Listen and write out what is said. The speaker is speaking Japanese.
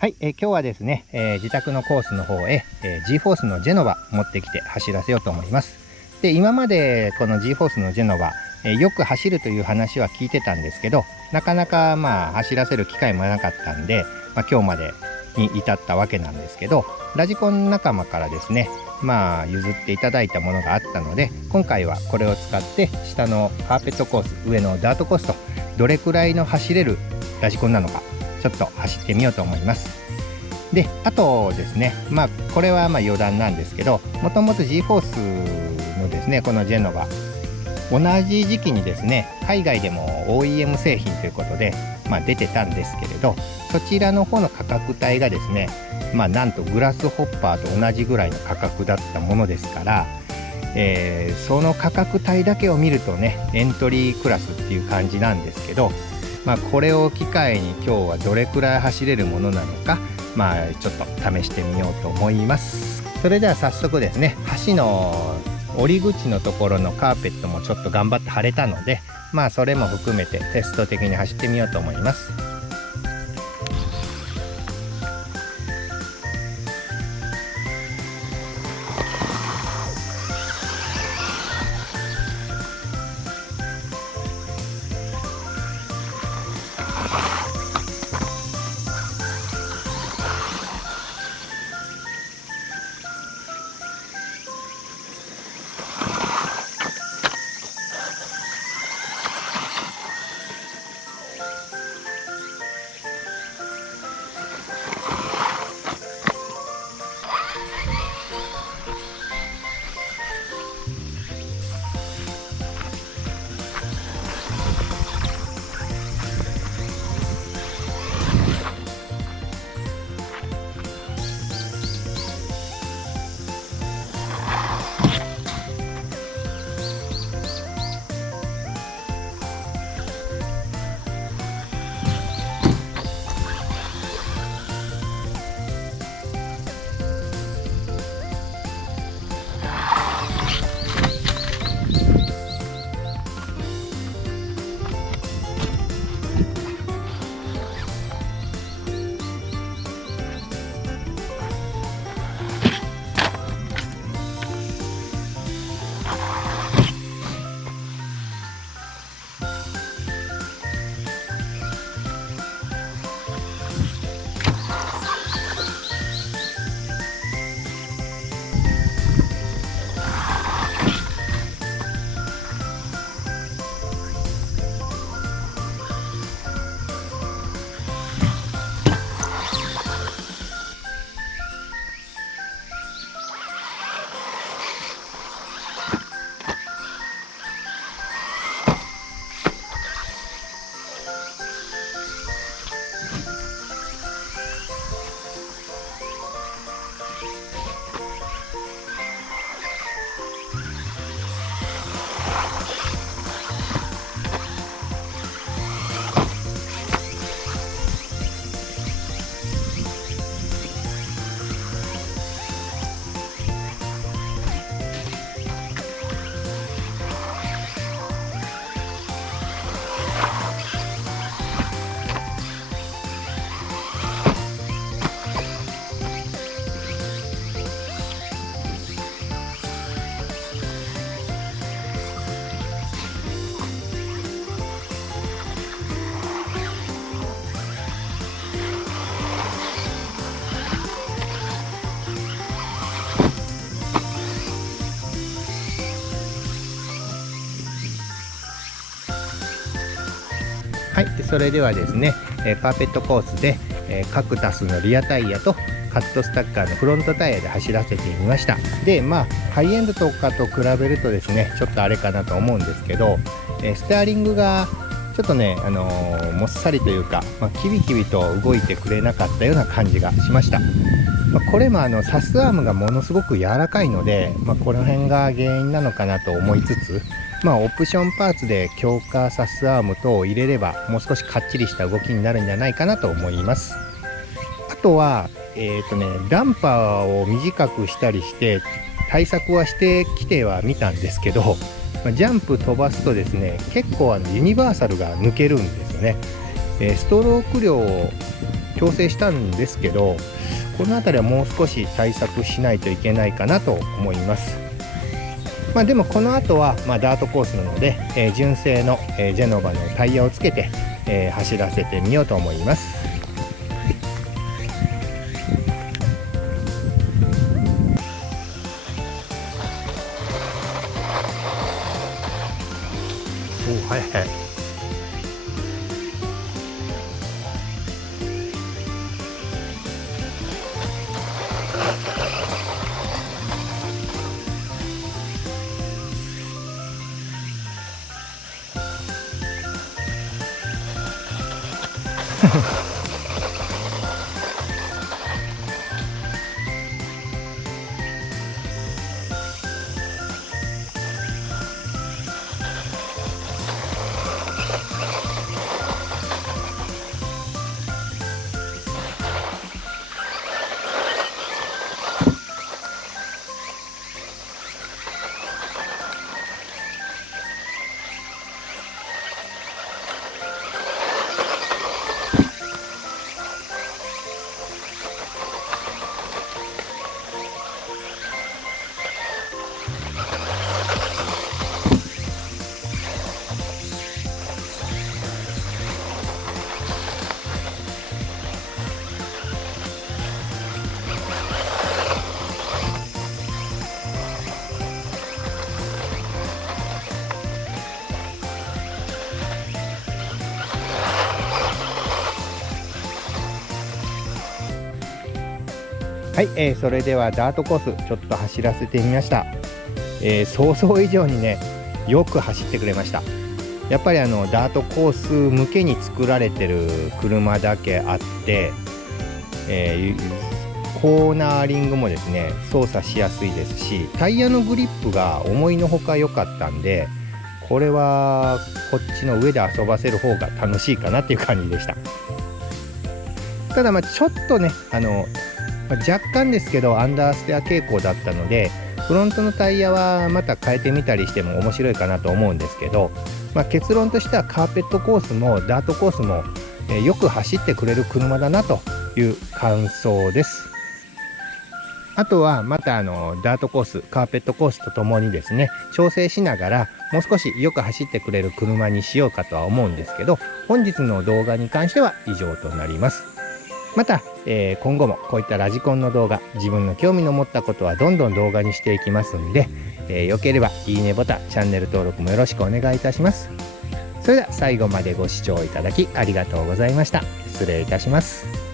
はい、今日はですね、自宅のコースの方へ、G-FORCE のジェノバ持ってきて走らせようと思います。で、今までこの G-FORCE のジェノバ、よく走るという話は聞いてたんですけど、なかなか走らせる機会もなかったんで、今日までに至ったわけなんですけど、ラジコン仲間からですね、譲っていただいたものがあったので、今回はこれを使って下のカーペットコース、上のダートコースとどれくらいの走れるラジコンなのか、ちょっと走ってみようと思います。で、あとですね、これは余談なんですけど、もともと G-FORCE のですね、このジェノバ、同じ時期にですね、海外でも OEM 製品ということで、出てたんですけれど、そちらの方の価格帯がですね、なんとグラスホッパーと同じぐらいの価格だったものですから、その価格帯だけを見るとね、エントリークラスっていう感じなんですけど、これを機会に今日はどれくらい走れるものなのか、ちょっと試してみようと思います。それでは早速ですね、橋の折り口のところのカーペットもちょっと頑張って貼れたので、それも含めてテスト的に走ってみようと思います。はい、それではですね、パーペットコースで、カクタスのリアタイヤとカットスタッカーのフロントタイヤで走らせてみました。で、ハイエンドとかと比べるとですね、ちょっとあれかなと思うんですけど、ステアリングがちょっとね、もっさりというか、キビキビと動いてくれなかったような感じがしました。これもサスアームがものすごく柔らかいので、この辺が原因なのかなと思いつつ、オプションパーツで強化サスアーム等を入れればもう少しかっちりした動きになるんじゃないかなと思います。あとはダンパーを短くしたりして対策はしてきてはみたんですけど、ジャンプ飛ばすとですね、結構ユニバーサルが抜けるんですよね。ストローク量を調整したんですけど、この辺りはもう少し対策しないといけないかなと思います。でもこの後はダートコースなので、純正の、ジェノバのタイヤをつけて、走らせてみようと思います。お、はいはい。はい、それではダートコースちょっと走らせてみました。想像以上にね、よく走ってくれました。やっぱりダートコース向けに作られてる車だけあって、コーナーリングもですね操作しやすいですし、タイヤのグリップが思いのほか良かったんで、これはこっちの上で遊ばせる方が楽しいかなっていう感じでした。ただちょっとね若干ですけどアンダーステア傾向だったので、フロントのタイヤはまた変えてみたりしても面白いかなと思うんですけど、結論としてはカーペットコースもダートコースも、よく走ってくれる車だなという感想です。あとはまたダートコース、カーペットコースとともにですね調整しながらもう少しよく走ってくれる車にしようかとは思うんですけど、本日の動画に関しては以上となります。また、今後もこういったラジコンの動画、自分の興味の持ったことはどんどん動画にしていきますんで、よければいいねボタン、チャンネル登録もよろしくお願いいたします。それでは最後までご視聴いただきありがとうございました。失礼いたします。